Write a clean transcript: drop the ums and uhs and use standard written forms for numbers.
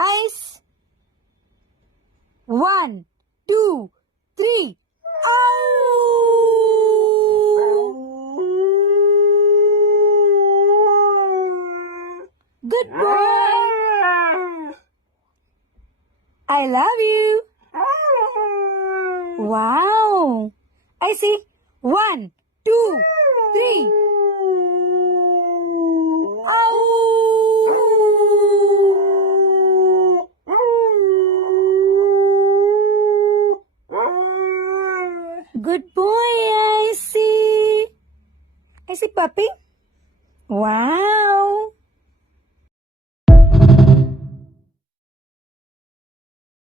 Ice. 1, 2, 3. Good boy. I love you. Wow. I see. 1, 2, 3. Good boy, I see. I see puppy. Wow.